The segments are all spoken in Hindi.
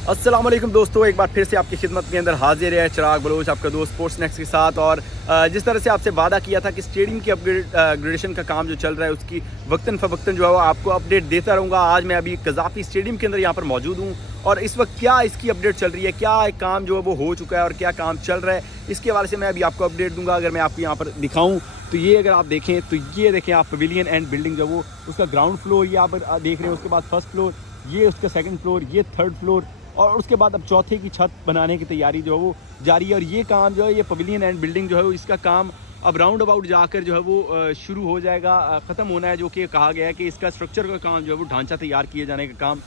अस्सलाम वालेकुम दोस्तों, एक बार फिर से आपकी खिदमत के अंदर हाजिर है चिराग बलोच, आपका दोस्त स्पोर्ट्स नेक्स्ट के साथ। और जिस तरह से आपसे वादा किया था कि स्टेडियम की अपग्रेडेशन का काम जो चल रहा है उसकी वक्तन फ़वक्तन जो है वो आपको अपडेट देता रहूँगा। आज मैं अभी कज़ाफ़ी स्टेडियम के अंदर यहाँ पर मौजूद हूँ और इस वक्त क्या इसकी अपडेट चल रही है, क्या काम जो है वो हो चुका है और क्या काम चल रहा है, इसके हवाले से मैं अभी आपको अपडेट दूँगा। अगर मैं आपको यहाँ पर दिखाऊँ तो ये अगर आप देखें तो ये देखें आप पवेलियन एंड बिल्डिंग जो वो उसका ग्राउंड फ्लोर ये आप देख रहे हैं, उसके बाद फर्स्ट फ्लोर, ये उसका सेकंड फ्लोर, ये थर्ड फ्लोर और उसके बाद अब चौथे की छत बनाने की तैयारी जो है वो जारी है। और ये काम जो है ये पवेलियन एंड बिल्डिंग जो है इसका काम अब राउंड अबाउट जाकर जो है वो शुरू हो जाएगा, ख़त्म होना है। जो कि कहा गया है कि इसका स्ट्रक्चर का काम जो है वो ढांचा तैयार किए जाने का काम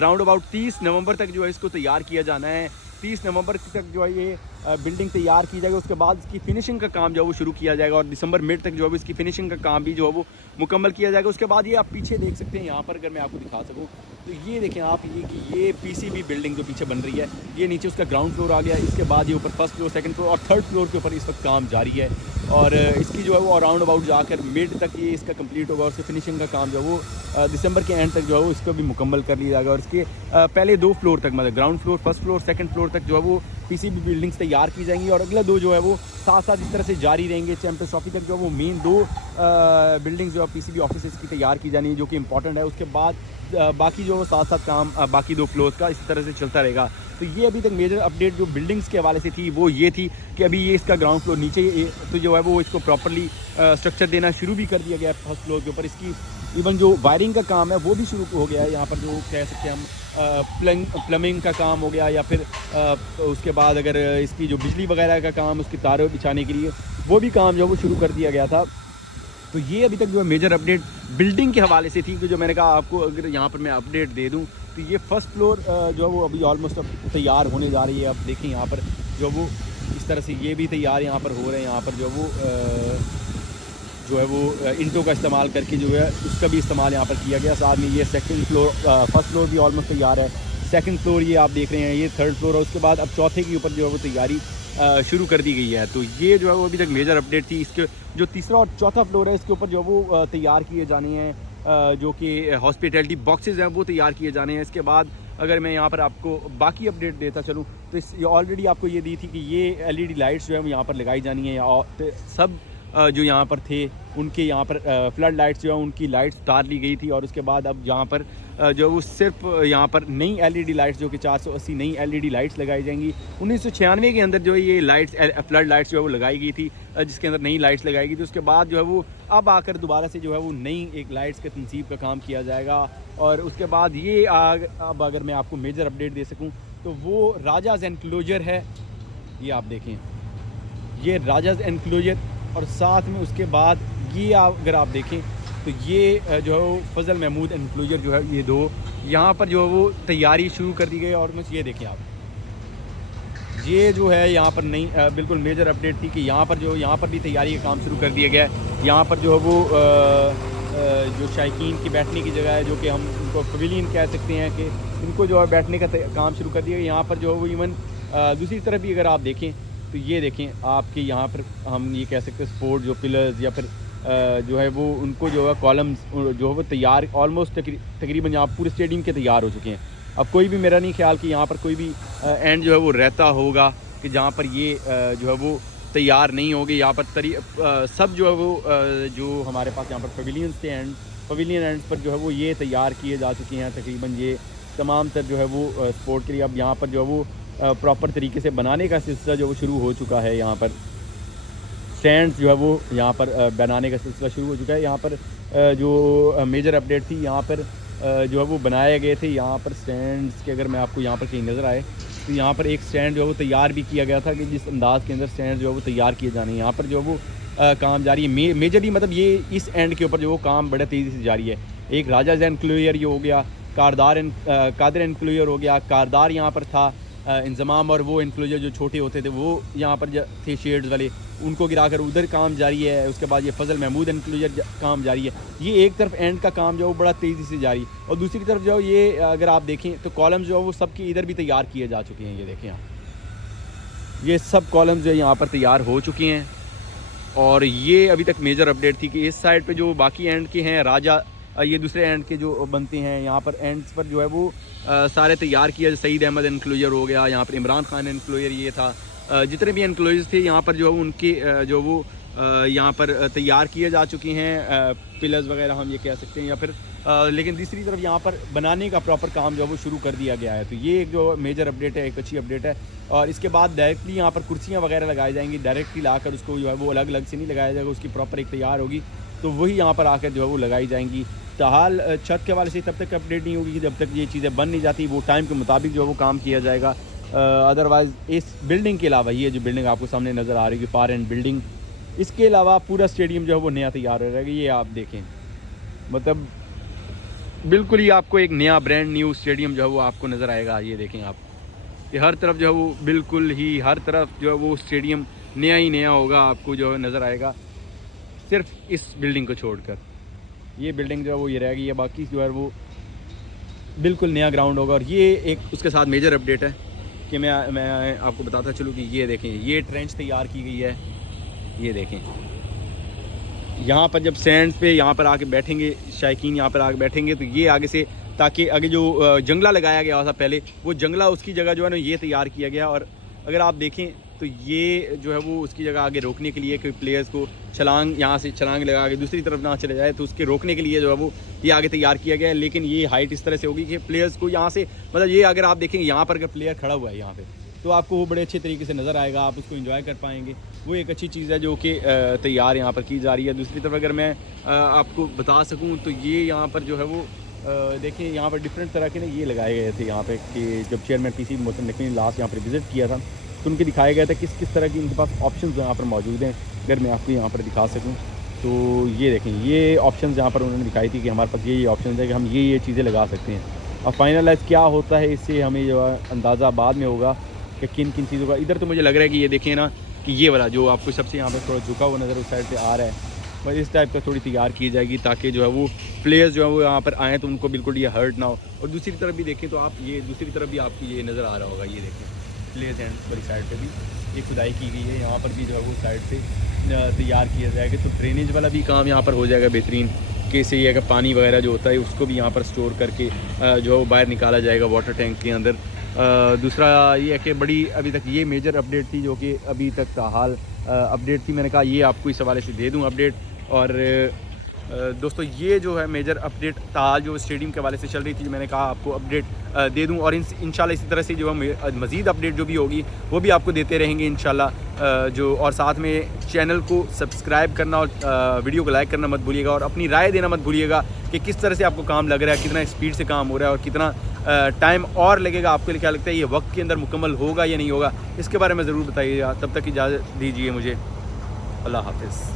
राउंड अबाउट 30 नवंबर तक जो है इसको तैयार किया जाना है। 30 नवंबर तक जो है ये बिल्डिंग तैयार की जाएगी, उसके बाद इसकी फिनिशिंग का काम जो है वो शुरू किया जाएगा और दिसंबर मिड तक जो है इसकी फिनिशिंग का काम भी जो है वो मुकम्मल किया जाएगा। उसके बाद ये आप पीछे देख सकते हैं, यहाँ पर अगर मैं आपको दिखा सकूँ तो ये देखें आप ये पीसीबी बिल्डिंग जो पीछे बन रही है, ये नीचे उसका ग्राउंड फ्लोर आ गया, इसके बाद ये ऊपर फर्स्ट फ्लोर, सेकंड फ्लोर और थर्ड फ्लोर के ऊपर इस वक्त काम जारी है। और इसकी जो है वो राउंड अबाउट जाकर मिड तक ये इसका कंप्लीट होगा और उसकी फिनिशिंग का काम जो है वो दिसंबर के एंड तक जो है वो इसको भी मुकम्मल कर लिया जाएगा। और इसके पहले 2 फ्लोर तक, मतलब ground floor, first floor, second floor तक जो है वो पीसीबी बिल्डिंग्स तैयार की जाएंगी और अगला 2 जो है वो साथ साथ इस तरह से जारी रहेंगे। चैंपियंस ट्रॉफी तक जो है वो मेन 2 बिल्डिंग्स जो है पीसीबी ऑफिस की तैयार की जानी है, जो कि इंपॉर्टेंट है। उसके बाद बाकी जो साथ साथ काम बाकी 2 फ्लोर्स का इसी तरह से चलता रहेगा। तो ये अभी तक मेजर अपडेट जो बिल्डिंग्स के हवाले से थी वो ये थी कि अभी ये इसका ग्राउंड फ्लोर नीचे तो जो है वो इसको प्रॉपरली स्ट्रक्चर देना शुरू भी कर दिया गया है। फर्स्ट फ्लोर के ऊपर इसकी इवन जो वायरिंग का काम है वो भी शुरू हो गया है। यहाँ पर जो कह सकते हैं हम प्लम्बिंग का काम हो गया, या फिर उसके बाद अगर इसकी जो बिजली वगैरह का काम, उसकी तारों बिछाने के लिए वो भी काम जो है वो शुरू कर दिया गया था। तो ये अभी तक जो है मेजर अपडेट बिल्डिंग के हवाले से थी कि जो मैंने कहा आपको अगर यहाँ पर मैं अपडेट दे दूँ तो ये फर्स्ट फ्लोर जो है वो अभी ऑलमोस्ट अब तैयार होने जा रही है। अब देखें यहाँ पर जो वो इस तरह से ये भी तैयार यहाँ पर हो रहे हैं। यहाँ पर जो है वो इंटों का इस्तेमाल करके जो है उसका भी इस्तेमाल यहाँ पर किया गया। साथ में ये सेकंड फ्लोर, फर्स्ट फ्लोर भी ऑलमोस्ट तैयार है, सेकंड फ्लोर ये आप देख रहे हैं, ये थर्ड फ्लोर है। उसके बाद अब चौथे के ऊपर जो है वो तैयारी शुरू कर दी गई है। तो ये जो है वो अभी तक मेजर अपडेट थी। इसके जो तीसरा और चौथा फ्लोर है इसके ऊपर जो वो तैयार किए जाने हैं, जो कि हॉस्पिटैलिटी बॉक्सेस हैं वो तैयार किए जाने हैं। इसके बाद अगर मैं यहाँ पर आपको बाकी अपडेट देता चलूँ तो इस ऑलरेडी आपको ये दी थी कि ये LED लाइट्स जो है वो यहाँ पर लगाई जानी है। और सब जो यहाँ पर थे उनके यहाँ पर फ्लड लाइट्स जो है उनकी लाइट्स उतार ली गई थी। और उसके बाद अब यहाँ पर जो वो सिर्फ यहाँ पर नई LED लाइट्स जो कि 480 नई LED लाइट्स लगाई जाएंगी। 1996 के अंदर जो है ये लाइट्स फ्लड लाइट्स जो है वो लगाई गई थी, जिसके अंदर नई लाइट्स लगाई गई थी। उसके बाद जो है वो अब आकर दोबारा से जो है वो नई एक लाइट्स के तनसीब का काम किया जाएगा। और उसके बाद ये अब अगर मैं आपको मेजर अपडेट दे सकूँ तो वो राजाज एनक्लोजर है, ये आप देखें, ये राजाज एनक्लोजर। और साथ में उसके बाद ये अगर आप देखें तो ये जो है वो फजल महमूद एनक्लोजर जो है, ये 2 यहाँ पर जो है वो तैयारी शुरू कर दी गई। और ये देखें आप, ये जो है यहाँ पर नई बिल्कुल मेजर अपडेट थी कि यहाँ पर भी तैयारी का काम शुरू कर दिया गया है। यहाँ पर जो है वो जो शायकीन की बैठने की जगह है, जो कि हम उनको पवेलियन कह सकते हैं, कि इनको जो है बैठने का काम शुरू कर दिया गया। यहाँ पर जो है वो इवन दूसरी तरफ भी अगर आप देखें तो ये देखें आपके यहाँ पर हम ये कह सकते हैं स्पोर्ट जो पिलर्स या फिर जो है वो उनको जो है कॉलम्स जो है वो तैयार ऑलमोस्ट तकरीबन यहाँ पूरे स्टेडियम के तैयार हो चुके हैं। अब कोई भी मेरा नहीं ख्याल कि यहाँ पर कोई भी एंड जो है वो रहता होगा कि जहाँ पर ये जो है वो तैयार नहीं होगी। यहाँ पर सब जो है वो जो हमारे पास यहाँ पर पवेलियंस थे एंड पवेलियन एंड पर जो है वो ये तैयार किए जा चुके हैं तकरीबन। ये तमाम तर जो है वो स्पोर्ट के लिए अब यहाँ पर जो है वो प्रॉपर तरीके से बनाने का सिलसिला जो वो शुरू हो चुका है। यहाँ पर स्टैंड्स जो है वो यहाँ पर बनाने का सिलसिला शुरू हो चुका है। यहाँ पर जो मेजर अपडेट थी यहाँ पर जो है वो बनाए गए थे यहाँ पर स्टैंड्स के, अगर मैं आपको यहाँ पर कहीं नज़र आए तो यहाँ पर एक स्टैंड जो है वो तैयार भी किया गया था कि जिस अंदाज़ के अंदर स्टैंड जो है वो तैयार किए जाने हैं। यहाँ पर जो है वो काम जारी है मेजरली, मतलब ये इस एंड के ऊपर जो वो काम बड़े तेज़ी से जारी है। एक राजाज एनक्लोजर ये हो गया, कादर एनक्लोजर हो गया, कारदार यहाँ पर था इंजमाम, और वो एनक्लोजर जो छोटे होते थे वो यहाँ पर थे शेड्स वाले, उनको गिराकर उधर काम जारी है। उसके बाद ये फजल महमूद एनक्लोजर काम जारी है। ये एक तरफ एंड का काम जो है वो बड़ा तेज़ी से जारी, और दूसरी तरफ जो ये अगर आप देखें तो कॉलम्स जो है वो सबके इधर भी तैयार किए जा चुके हैं। ये देखें यहाँ, ये सब कॉलम्स जो है यहाँ पर तैयार हो चुके हैं। और ये अभी तक मेजर अपडेट थी कि इस साइड पे जो बाकी एंड के हैं ये दूसरे एंड के जो बनते हैं यहाँ पर एंड्स पर जो है वो सारे तैयार किया। सईद अहमद एनक्लोजर हो गया, यहाँ पर इमरान खान एनक्लोजर ये था, जितने भी एनक्लोजर्स थे यहाँ पर जो है उनके जो वो यहाँ पर तैयार किए जा चुके हैं, पिलर्स वगैरह हम ये कह सकते हैं, या फिर लेकिन दूसरी तरफ यहाँ पर बनाने का प्रॉपर काम जो है वो शुरू कर दिया गया है। तो ये एक जो मेजर अपडेट है, एक अच्छी अपडेट है। और इसके बाद डायरेक्टली यहाँ पर कुर्सियाँ वगैरह लगाई जाएंगी, डायरेक्टली लाकर उसको जो है वो अलग अलग से नहीं लगाया जाएगा, उसकी प्रॉपर एक तैयार होगी तो वही यहाँ पर आकर जो है वो लगाई जाएंगी। ताहाल छत के हवाले से तब तक अपडेट नहीं होगी कि जब तक ये चीज़ें बन नहीं जाती, वो टाइम के मुताबिक जो है वो काम किया जाएगा। अदरवाइज़ इस बिल्डिंग के अलावा ये जो बिल्डिंग आपको सामने नज़र आ रही है फार एंड बिल्डिंग, इसके अलावा पूरा स्टेडियम जो है वो नया तैयार हो जाएगा। ये आप देखें, मतलब बिल्कुल ही आपको एक नया ब्रांड न्यू स्टेडियम जो है वो आपको नज़र आएगा। ये देखें आप, ये हर तरफ जो है वो बिल्कुल ही हर तरफ जो है वो स्टेडियम नया ही नया होगा, आपको जो है नज़र आएगा, सिर्फ इस बिल्डिंग को छोड़कर। ये बिल्डिंग जो है वो ये रहेगी, ये बाकी जो है वो बिल्कुल नया ग्राउंड होगा। और ये एक उसके साथ मेजर अपडेट है कि मैं आपको बताता चलूँ कि ये देखें, ये ट्रेंच तैयार की गई है। ये देखें यहाँ पर जब सैंड पे यहाँ पर आके बैठेंगे शायकीन, यहाँ पर आके बैठेंगे तो ये आगे से, ताकि आगे जो जंगला लगाया गया था पहले, वो जंगला उसकी जगह जो है ना ये तैयार किया गया। और अगर आप देखें तो ये जो है वो उसकी जगह आगे रोकने के लिए कि प्लेयर्स को छलांग यहाँ से छलांग लगा के दूसरी तरफ ना चले जाए, तो उसके रोकने के लिए जो है वो ये आगे तैयार किया गया है। लेकिन ये हाइट इस तरह से होगी कि प्लेयर्स को यहाँ से, मतलब ये अगर आप देखेंगे यहाँ पर अगर प्लेयर खड़ा हुआ है यहाँ पे, तो आपको वो बड़े अच्छे तरीके से नज़र आएगा, आप उसको एंजॉय कर पाएंगे। वो एक अच्छी चीज़ है जो कि तैयार यहाँ पर की जा रही है। दूसरी तरफ अगर मैं आपको बता सकूँ तो ये यहाँ पर जो है वो देखिए यहाँ पर डिफरेंट तरह के ना ये लगाए गए थे यहाँ पे, कि जब चेयरमैन पीसी मोहसिन नकवी ने लास्ट यहाँ पर विज़िट किया था तो उनके दिखाया गया था किस किस तरह की इनके पास ऑप्शंस यहाँ पर मौजूद हैं। अगर मैं आपको यहाँ पर दिखा सकूँ तो ये देखें, ये ऑप्शंस यहाँ पर उन्होंने दिखाई थी कि हमारे पास ये ऑप्शन है कि हम ये चीज़ें लगा सकते हैं। और फाइनलाइज क्या होता है इससे हमें जो है अंदाज़ा बाद में होगा कि किन किन चीज़ों का। इधर तो मुझे लग रहा है कि ये देखें ना कि ये वाला जो आपको सबसे यहाँ पर थोड़ा झुका हुआ नज़र उस साइड से आ रहा है, बस इस टाइप का थोड़ी तैयार की जाएगी ताकि जो है वो प्लेयर्स जो है वो यहाँ पर आएँ तो उनको बिल्कुल ये हर्ट ना हो। और दूसरी तरफ भी देखें तो आप ये दूसरी तरफ भी आपको ये नज़र आ रहा होगा, ये देखें प्लेयर्स एंड वाली साइड पर भी ये खुदाई की गई है, यहाँ पर भी जो है वो साइड से तैयार किया जाएगा। तो ड्रेनेज वाला भी काम यहाँ पर हो जाएगा बेहतरीन, कि से ये अगर पानी वगैरह जो होता है उसको भी यहाँ पर स्टोर करके जो है वो बाहर निकाला जाएगा वाटर टैंक के अंदर। दूसरा ये है कि बड़ी अभी तक ये मेजर अपडेट थी जो कि अभी तक हाल अपडेट थी। मैंने कहा ये आपको इस हवाले से दे दूं अपडेट। और दोस्तों ये जो है मेजर अपडेट ताल जो स्टेडियम के हवाले से चल रही थी, जो मैंने कहा आपको अपडेट दे दूं। और इंशाल्लाह इसी तरह से जो है मज़ीद अपडेट जो भी होगी वो भी आपको देते रहेंगे इंशाल्लाह। जो और साथ में चैनल को सब्सक्राइब करना और वीडियो को लाइक करना मत भूलिएगा, और अपनी राय देना मत भूलिएगा कि किस तरह से आपको काम लग रहा है, कितना स्पीड से काम हो रहा है और कितना टाइम और लगेगा। आपको क्या लगता है ये वक्त के अंदर मुकम्मल होगा या नहीं होगा, इसके बारे में ज़रूर बताइएगा। तब तक इजाज़त दीजिए मुझे, अल्लाह हाफ़िज़।